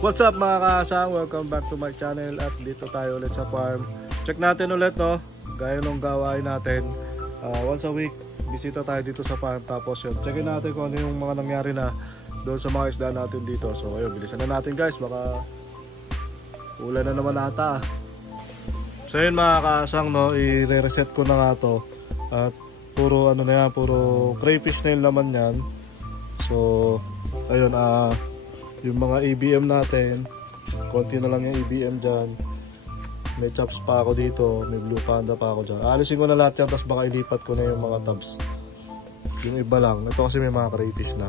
What's up mga kaasang? Welcome back to my channel at dito tayo ulit sa farm. Check natin ulit no, gaya nung gawain natin. Once a week, bisita tayo dito sa farm. Tapos yun, checkin natin kung ano yung mga nangyari na doon sa mga isda natin dito. So ayun, bilisan na natin guys, baka ulan na naman ata. So yun mga kaasang no, i-reset ko na nga to. At puro ano na yan, puro crayfish na yung laman yan. So ayun, yung mga ABM natin, konti na lang yung ABM dyan. May chops pa ako dito, may blue panda pa ako dyan. Alisin ko na lahat yan, tapos baka ilipat ko na yung mga tabs. Yung iba lang, ito kasi may mga crayfish na.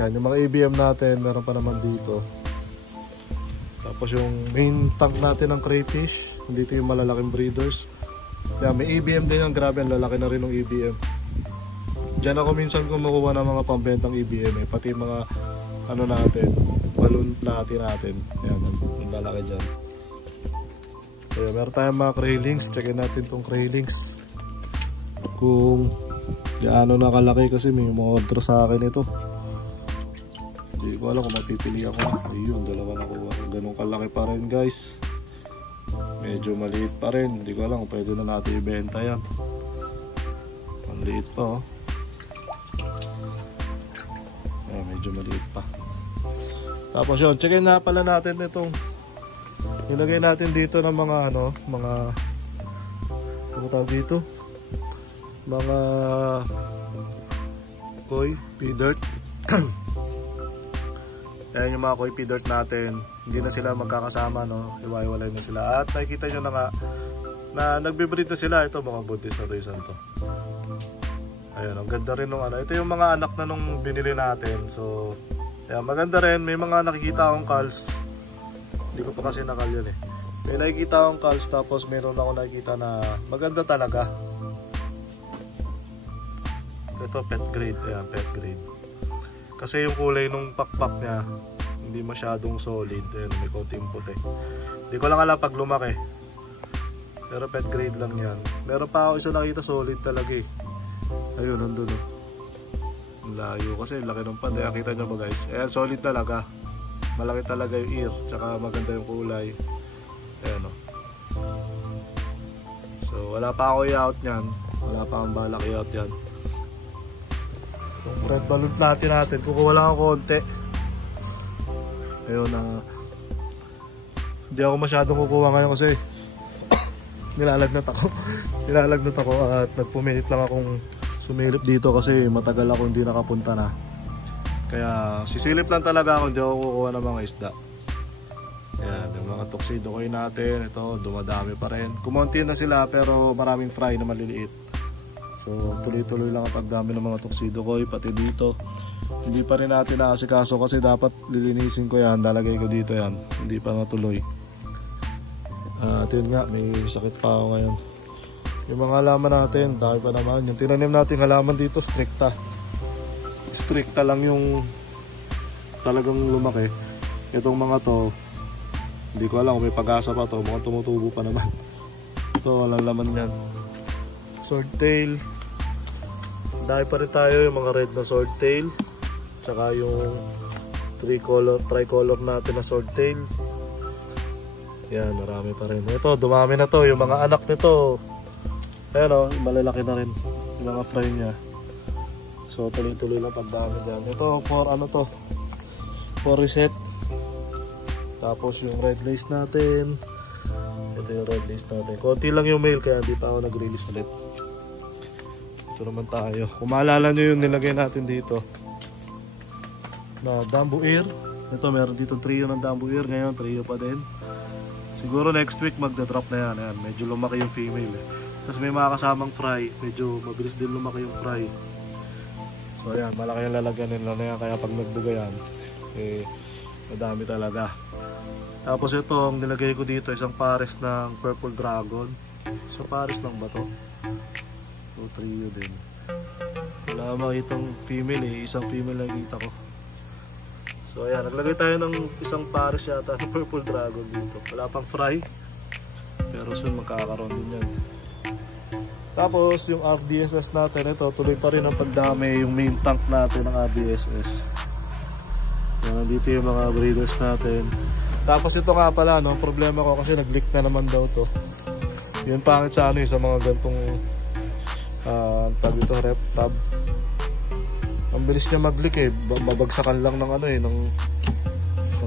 Yan, yung mga ABM natin, meron pa naman dito. Tapos yung main tank natin ng crayfish, dito yung malalaking breeders. Yan, may ABM din yung grabe, ang lalaki na rin ng ABM. Diyan ako minsan kumukuha ng mga pambentang ABM pati mga ano natin, balloon plati natin. Yan, ang lalaki dyan. So yun, meron tayong mga craylings. Checkin natin tong craylings kung gaano nakalaki kasi may mga order sa akin ito. Hindi ko alam kung mapipili ako. Ayun, dalawa nakuha. Ganun kalaki pa rin guys. Medyo maliit pa rin. Hindi ko alam kung pwede na natin ibenta yan. Ang liit pa oh. Ayan, medyo maliit pa. Tapos yun, checkin na pala natin itong nilagay natin dito ng mga ano, mga ano tawag dito? Mga koi, pea dirt. Ayan yung mga koi pea dirt natin. Hindi na sila magkakasama, no? Iwaiwalay na sila. At nakikita nyo na nga na nagbe-breed na sila. Ito mga buntis na ito, isang to. Ayun, ang ganda rin nung ano. Ito yung mga anak na nung binili natin. So, ayan, maganda rin. May mga nakikita akong calves. Hindi ko pa kasi nakal yun eh. May nakikita akong calves, tapos meron ako nakikita na maganda talaga. Ito pet grade. Ayan, pet grade. Kasi yung kulay nung pakpak niya hindi masyadong solid. Ayan, may konting puti. Hindi ko lang alam pag lumaki. Pero pet grade lang yan. Meron pa ako isa nakita solid talaga eh. Ayun, nandun oh. Ang layo kasi, laki ng panday. Kita nyo ba guys? Ayan, solid talaga. Malaki talaga yung ear. Tsaka maganda yung kulay. Ayan o. So wala pa ako i-out nyan. Wala pa akong balak i-out yan. Itong red balloon natin kukuha lang ako konti. Ayun na hindi ako masyadong kukuha ngayon kasi nilalagnat ako at nagpumilit lang akong sumilip dito kasi matagal ako hindi nakapunta na. Kaya sisilip lang talaga ako, hindi ako kukuha ng mga isda. Ayan, yung mga tuxedo koy natin, ito dumadami pa rin. Kumonti na sila pero maraming fry na maliliit. So tuloy-tuloy lang ang pagdami ng mga tuxedo koy, pati dito. Hindi pa rin natin naasikaso kasi dapat lilinisin ko yan, lalagay ko dito yan. Hindi pa natuloy. At yun nga, may sakit pa ako ngayon. Yung mga halaman natin, dami pa naman. Yung tinanim natin halaman dito, stricta lang yung talagang lumaki. Itong mga to hindi ko alam kung may pag-asa pa to, mga tumutubo pa naman. Ito walang laman yan. Swordtail, dahil pa rin tayo yung mga red na swordtail, tsaka yung tricolor natin na swordtail. Yan, marami pa rin. Ito dumami na to, yung mga anak nito. Ayan o, malalaki na rin yung mga fry nya. So tuloy-tuloy lang pagdami dyan. Ito for ano to, for reset. Tapos yung red lace natin. Ito yung red lace natin. Konti lang yung male kaya hindi pa ako nag-release ulit. Ito naman tayo. Kung maalala nyo yung nilagay natin dito na Dumbo ear. Ito meron dito trio ng Dumbo ear. Ngayon trio pa din. Siguro next week magda-drop na yan. Ayan, medyo lumaki yung female eh. Tapos may mga kasamang fry. Medyo mabilis din lumaki yung fry. So ayan, malaki yung lalagyan nila na yan. Kaya pag nagbuga yan eh madami talaga. Tapos ito ang nilagay ko dito, isang pares ng purple dragon. Isang pares lang ba to? So trio din. Wala makitang female eh, isang female lang kita ko. So ayan, naglagay tayo ng isang pares yata ng purple dragon dito. Wala pang fry, pero soon magkakaroon din yan. Tapos yung RDSS natin, ito tuloy pa rin ang pagdami. Yung main tank natin ng RDSS. Yan, dito yung mga breeders natin. Tapos ito nga pala, no, problema ko kasi nag-leak na naman daw to. Yun pangit sa ano, sa mga gantong tag ito, rep tab. Ang bilis niya mag-leak eh. Mabagsakan lang ng ano eh, ng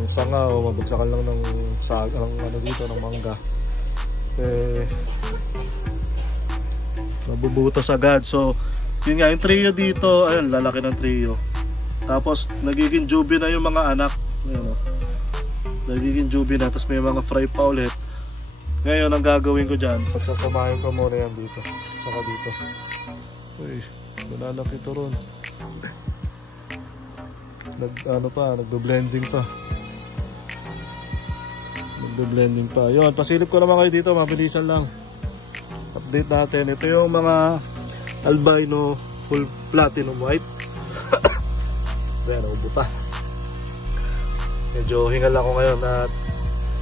sanga o mabagsakan lang ng ano dito, ng mangga. Eh, mabubutas agad. So, yun nga, yung trio dito, ayun, lalaki ng trio. Tapos, nagiging jubi na yung mga anak. Ayun, nagiging jubi na. Tapos may mga fry pa ulit. Ngayon, ang gagawin ko dyan, pagsasamahin ko muna yan dito. Saka dito. Uy, mananak ito ron. Nagdo-blending pa. Nagdo-blending pa. Yun, pasilip ko naman kayo dito, mabilisan lang. Update natin. Ito yung mga albino full platinum white. Ayan, ubuta. Medyo hingal ako ngayon at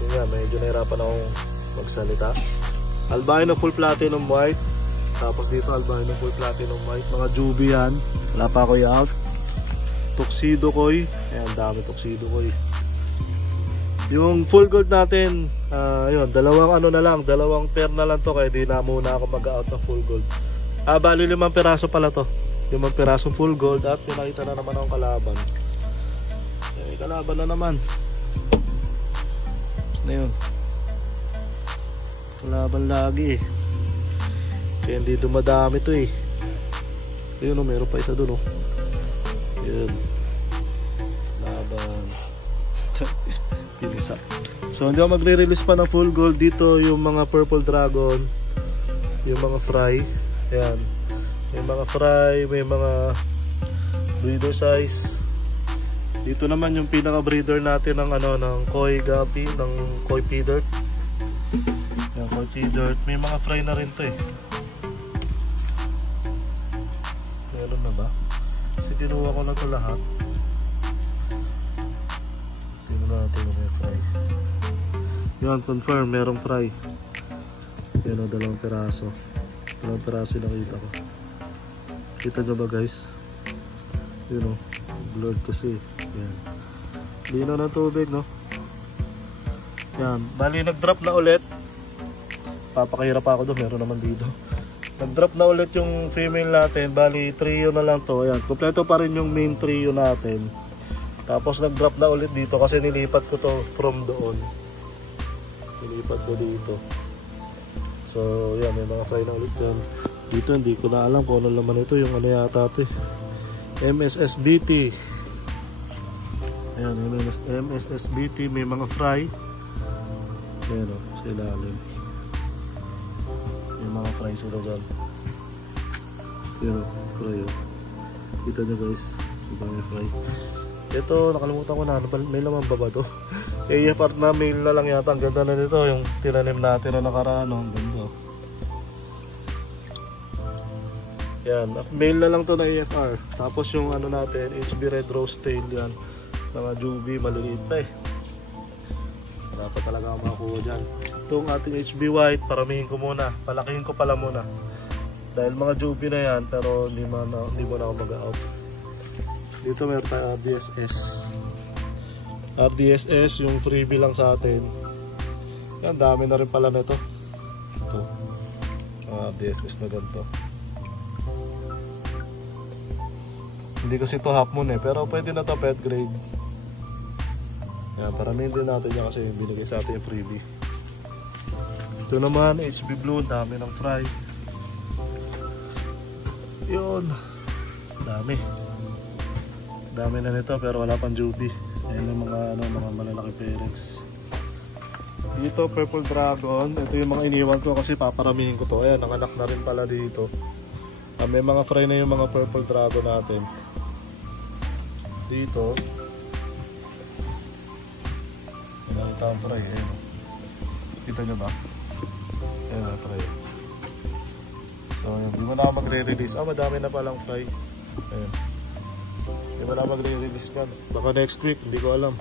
yun nga, medyo nahirapan akong magsalita. Albino full platinum white. Tapos dito albino full platinum white. Mga jubi yan. Wala pa ako i-out. Tuxedo koi. Ayan, dami tuxedo koi. Yung full gold natin, yun, dalawang pair na lang to, kaya di na muna ako mag-out ng full gold. Bali 5 piraso pala to. 5 pirasong full gold at pinakita na naman akong kalaban. Kalaban na naman. Na yun. Kalaban lagi eh. Kaya hindi dumadami to eh. Ayun o, meron pa isa dun o. Yun. Laban. Pinisa. So hindi ako magre-release pa ng full gold. Dito yung mga purple dragon, yung mga fry. Ayan. May mga fry, may mga breeder size. Dito naman yung pinaka breeder natin ng ano, ng koi guppy, ng koi pea dirt. Ayan, koi pea dirt. May mga fry na rin to eh. Meron na ba? Kasi kinuha ko na to lahat. Tingnan natin kung may fry. Yan, confirm, merong fry. Yan o, 2 piraso. 2 piraso yung nakita ko. Kita nyo ba guys? Yun o, blurred kasi. Yan. Lino ng tubig, no? Yan, bali nag-drop na ulit. Papakahirap ako doon, meron naman dito. Nag-drop na ulit yung female natin. Bali, trio na lang to. Ayan, kompleto pa rin yung main trio natin. Tapos nag-drop na ulit dito kasi nilipat ko to from doon. Nilipat ko dito. So, yan, may mga fry na ulit dyan. Dito, hindi ko na alam kung ano naman ito. Yung ano yata ito eh. MSSBT. Ayan, MSSBT. May mga fry. Ayan o, sa ilalim. May mga fry sila dyan. Ayan o, fry o. Kita nyo guys. Diba may fry. Ito, nakalimutan ko na. May laman ba ba ito? AFR na mail na lang yata. Ang ganda na nito. Yung tinanim natin na nakaraan. Ang ganda. Yan. Mail na lang to na AFR. Tapos yung ano natin, HB Red Rose Tail yan. Mga jubi, maliliit pa eh. Dapat talaga makakuha dyan. Itong ating HB White, paramihin ko muna. Palakihin ko pala muna. Dahil mga jubi na yan, pero hindi mo na ako mag-out. Dito meron tayo RDSS. RDSS, yung freebie lang sa atin. Yan, dami na rin pala nito. Ito. RDSS na ganito. Hindi kasi ito half moon eh, pero pwede na to pet grade. Yan, paramihin din natin yan kasi binigay sa atin yung freebie. Ito naman, HB Blue, dami ng fry. Yun. Dami. Dami na nito pero wala pang jubi. Ayan yung mga malalaki parents. Dito Purple Dragon. Ito yung mga iniwan ko kasi paparamihin ko to. Ayan, nanganak na rin pala dito. May mga fry na yung mga Purple Dragon natin. Dito. Nakita ang fry. Ayan. Kita nyo ba? Ayan ang fry. So ayan, di mo na magre-release. Madami na palang fry. Ayan. Di mo na magre-release kan. Baka next week, hindi ko alam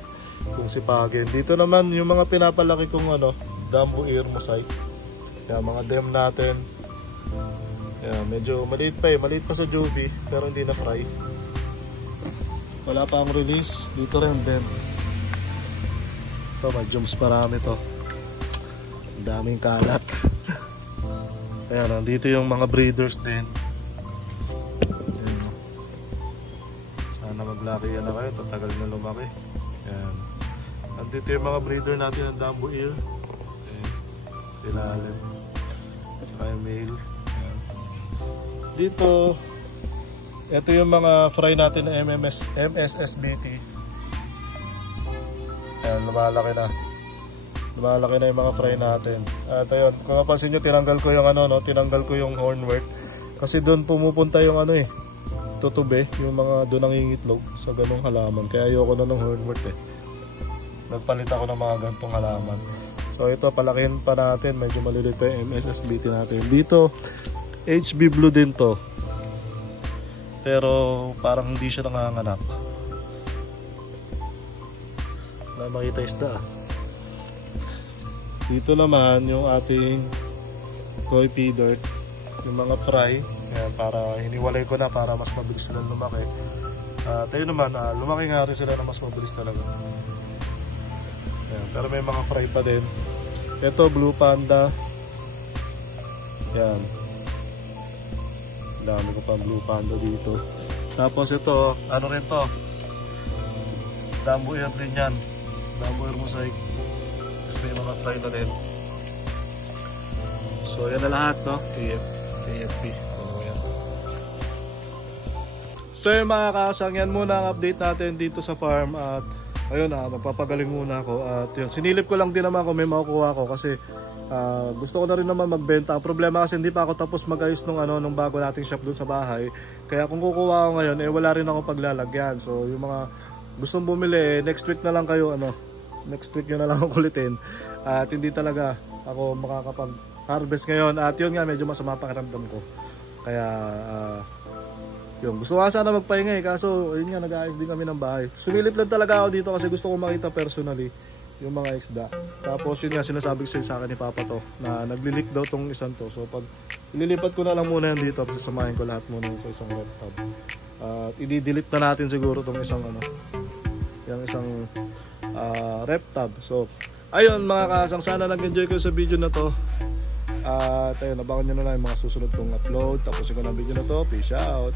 kung sipagin. Dito naman yung mga pinapalaki kong Dumbo Ear Mosaic. Kaya mga dem natin. Kaya medyo maliit pa eh. Maliit pa sa Joby pero hindi na fry. Wala pa ang release. Dito rin dem. Ito, medyo mas marami to. Ang daming kalat. Ayan, nandito yung mga breeders din. Ayan. Sana maglaki yan na kayo, tatagal na lumaki. Ayan. Nandito yung mga breeder natin ng Dumbo Ear. Ayan. Ilalim. Saka yung male. Ayan. Dito, ito yung mga fry natin na MSSBT. Ayan, lumalaki na. Lumalaki na yung mga fry natin. At ayun, kung mapansin nyo, tinanggal ko yung tinanggal ko yung hornwort. Kasi doon pumupunta yung tutube, yung mga doon nangingitlog sa ganung halaman. Kaya ayoko na ng hornwort eh. Nagpalit ako ng mga gantong halaman. So ito, palakihin pa natin. Medyo malilito yung MSSBT natin. Dito, HB Blue din to. Pero parang hindi siya nanganganak. Wala makita isda ah. Dito naman yung ating koi feeder, yung mga fry. Ayan, para hiniwalay ko na para mas mabilis sila lumaki. Tayo naman, lumaki nga rin sila na mas mabilis talaga. Ayan, pero may mga fry pa din. Ito, Blue Panda. Ayan. Dami ko pa Blue Panda dito. Tapos ito, ano rin to? Dumbo Ear din yan. Dumbo Ear Mosaic. Tapos may mga fry na din. So yan na lahat, no? KFP. So yung mga kasang, yan muna ang update natin dito sa farm. At ayun, magpapagaling muna ako. At yun, sinilip ko lang din naman kung may makukuha ko kasi gusto ko na rin naman magbenta. Ang problema kasi hindi pa ako tapos mag-ayos nung bago nating shop doon sa bahay. Kaya kung kukuha ako ngayon, wala rin ako paglalagyan. So yung mga gustong bumili, next week na lang kayo, next week nyo na lang ako kulitin. At hindi talaga ako makakapag-harvest ngayon. At yun nga, medyo masama pakiramdam ko. Kaya yun, gusto ko sana magpahinga kaso yun nga, nag-aayos din kami ng bahay. Sumilip lang talaga ako dito kasi gusto ko makita personally yung mga isda. Tapos yun nga, sinasabi ko sa akin ni Papa to na naglilik daw tong isang to. So pag ililipat ko na lang muna yan dito, sasamahin ko lahat muna sa isang rep tub. At i-delete na natin siguro tong isang yung isang rep tub. So ayun mga kasang, sana nag-enjoy kayo sa video na to. At ayun, abangan nyo na lang yung mga susunod kong upload. Tapos yung video na to, peace out.